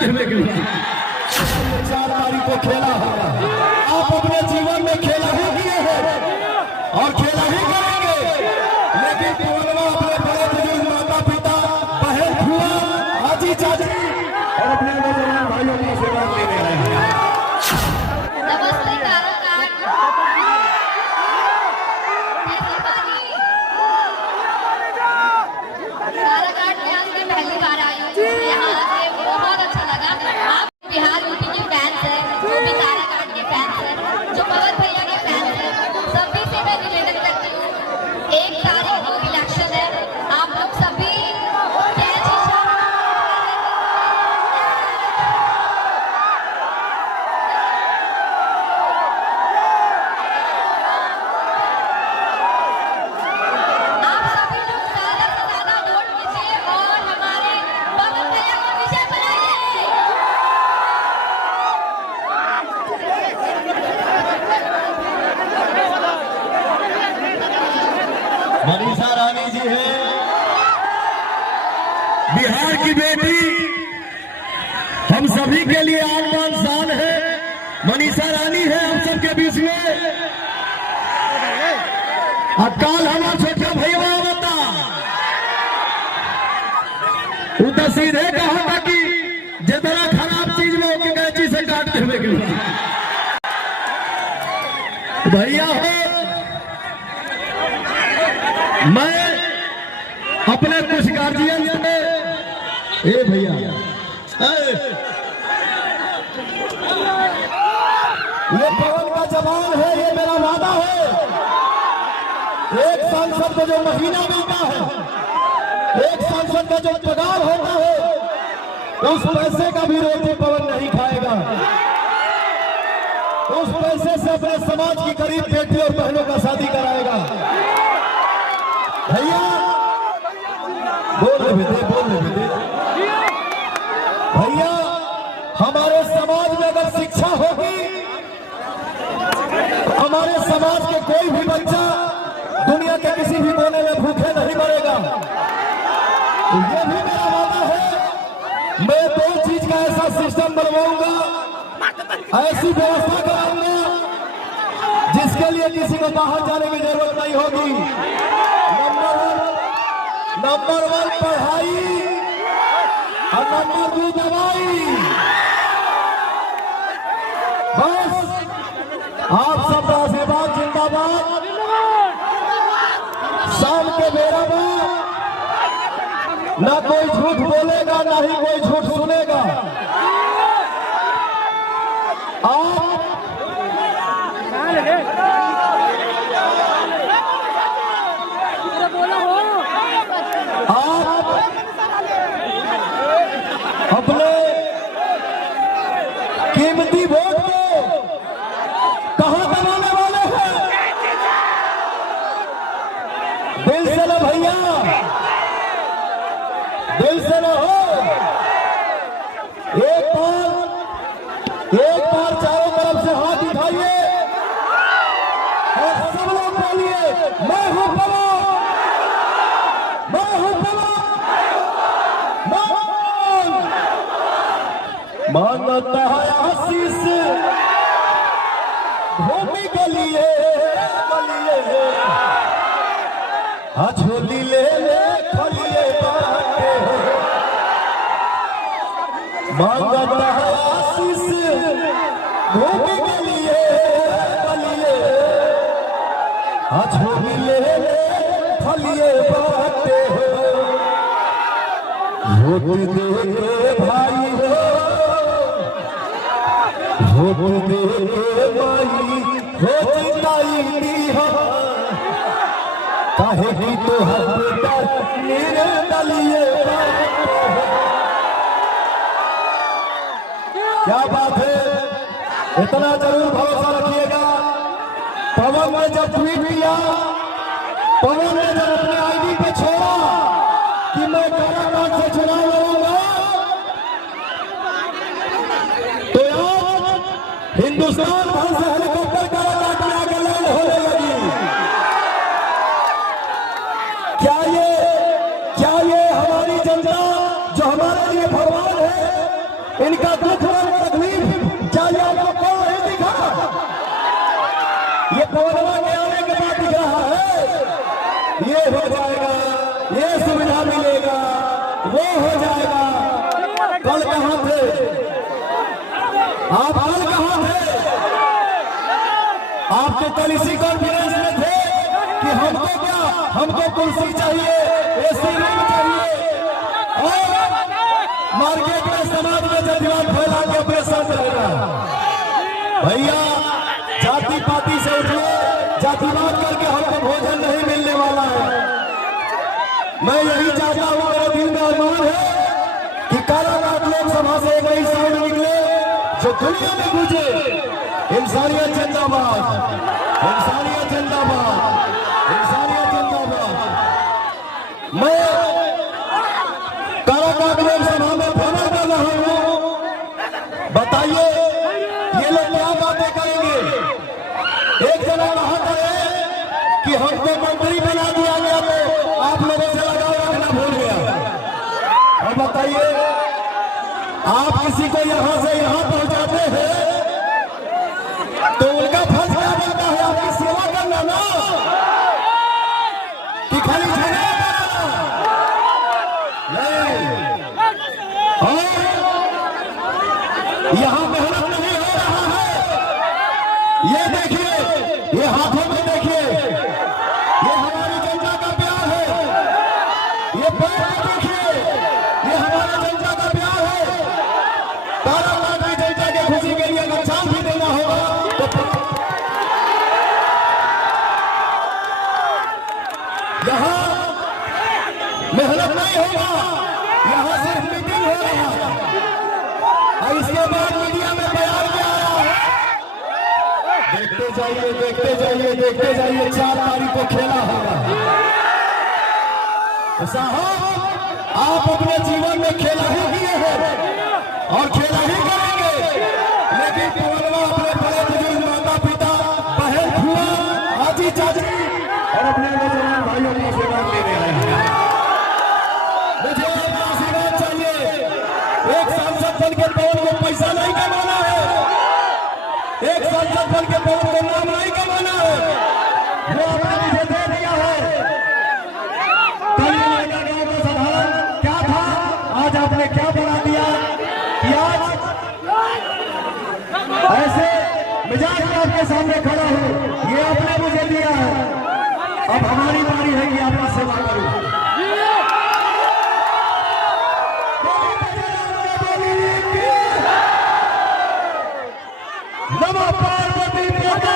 देने के बाद 4 तारीख को खेला होगा। आप अपने जीवन में खेला ही किए हैं और खेला ही करेंगे, लेकिन पूर्णिमा अपने बड़े बुजुर्ग माता पिता बहन फुआ हाजी चाची और अपने नौजवान भाइयों की सेवा लेने आए हैं। नमस्ते काराकाट में आज मैं पहली बार आई हूँ। यहाँ से बहुत अच्छा लगा। आप बिहार यूपी के फैंस हैं, जो भी काराकाट के फैंस हैं, जो पवन भैया के फैंस हैं, सभी से मैं निवेदन करती हूँ 1 तारीख को इलेक्शन है, आप लोग सभी मनीषा रानी जी है, बिहार की बेटी, हम सभी के लिए आन शान है। मनीषा रानी है हम सबके बीच में। अकाल हमारा छोटा भैया बता वो तो सीधे कहा था कि जितना खराब चीज में होके कैंची से काट देने के बाद भैया हो, मैं अपने कुछ गार्जियन में ए भैया ये पवन का जवान है, ये मेरा वादा है। एक सांसद को जो महीना मिलता है, एक सांसद का जो पगार होता है, उस पैसे का भी रोटी पवन नहीं खाएगा। उस पैसे से अपने समाज की गरीब बेटी और बहनों का शादी कराएगा। भैया बोल बेटे भैया, हमारे समाज में अगर शिक्षा होगी, हमारे समाज के कोई भी बच्चा दुनिया के किसी भी कोने में भूखे नहीं मरेगा। ये भी मेरा वादा है। मैं 2 चीज का ऐसा सिस्टम बनवाऊंगा, ऐसी व्यवस्था कराऊंगा जिसके लिए किसी को बाहर जाने की जरूरत नहीं होगी। नंबर 1 पढ़ाई और नंबर 2 दवाई। बस आप सब आशीर्वाद जिंदाबाद। शाम के बेरा में ना कोई झूठ बोलेगा, ना ही कोई झूठ सुनेगा। आप अपने कीमती वोट को कहां दबाने वाले हैं? दिल से ना भैया, दिल से ना हो। एक बार चारों तरफ से हाथ उठाइए और सब लोग बोलिए, मैं हूं पवन, मैं हूं पवन। मांगता है आशीष भूमि के लिए, झोली ले खलिए बाटे। मांगता है आशीष भूमि के लिए, झोली ले खलिए बाटे। वोट दे भाई हो, वोट दे माई हो, जिताई हो काहे की तो हर निर्दलीय। क्या बात है, इतना जरूर भरोसा रखिएगा। पवन ने जब ट्वीट किया, पवन ने जब अपने आईडी पे छोड़ा कि मैं काराकाट से चुनाव लड़ूंगा, तो आज हिंदुस्तान भर से हेलीकॉप्टर काराकाट में आगे लैंड होने लगी। क्या ये हमारी जनता जो हमारे लिए भगवान है, इनका दुख और तकलीफ चाहिए आपको कौन नहीं दिखा? ये पवनवा के आने के बाद दिख रहा है, ये हो जाएगा, ये सुविधा मिलेगा, वो हो जाएगा। कल कहां थे आप? कल कहां थे आप? तो कल इसी कॉन्फ्रेंस में थे कि हमको क्या, हमको कुर्सी चाहिए, एसी रूम चाहिए, और मार्केट में समाज में जज्बात फैला के अपने साथ रहेगा। भैया जाति पाति से उठिए, जातिवाद करके हमको भोजन नहीं मिलने वाला है। मैं यही चाहता हूं, मेरे दिल में अरमान है कि काराकाट लोकसभा से एक नई साउंड निकले जो दुनिया में गूंजे, इंसानियत जिंदाबाद, इंसानियत जिंदाबाद, इंसानियत जिंदाबाद। मैं काराकाट लोकसभा में भ्रमण कर रहा हूं, बताइए ये लोग क्या बातें करेंगे? एक जना कहा करे कि हमको मंत्री बना दिया गया तो आप लोगों से लगाव रखना भूल गया। और बताइए आप किसी को यहां से यहां पहुंचाते हैं तो उनका फर्ज क्या बनता है? आपकी सेवा करना ना, कि खाली झगड़ा करना नहीं। और यहां मेहनत नहीं हो रहा है, ये देखिए, ये हाथों में देखिए, ये हमारी जनता का प्यार है, ये पैर में देखिए, ये हमारी जनता का प्यार है। काराकाट की जनता के खुशी के लिए अगर जान भी देना होगा तो यहां मेहनत नहीं होगा, यहां सिर्फ मीटिंग हो रहा है। और इसके बाद मीडिया में बयान भी आ रहा है। देखते जाइए, देखते जाइए, देखते जाइए, 4 तारीख को खेला होगा। तो साहब आप अपने जीवन में खेला ही किए हैं और खेला ही करेंगे, लेकिन पवनवा अपने बड़े बुजुर्ग माता पिता, बहन, फूआ, आजी चाची और अपने नौजवान भाइयों का आशीर्वाद लेने आए हैं। मुझे आपका आशीर्वाद चाहिए। एक सांसद बन के पवन को पैसा नहीं कमाना है, एक सांसद बन के पवन को नाम नहीं कमाना है, वो आपने मुझे दे दिया है। कल गांव का साधारण क्या था, आज आपने क्या बना दिया कि आज ऐसे मिजाज में आपके सामने खड़ा हूं। ये आपने मुझे दिया है, अब हमारी बारी है कि आपकी सेवा करूं। नमो पार्वती माता।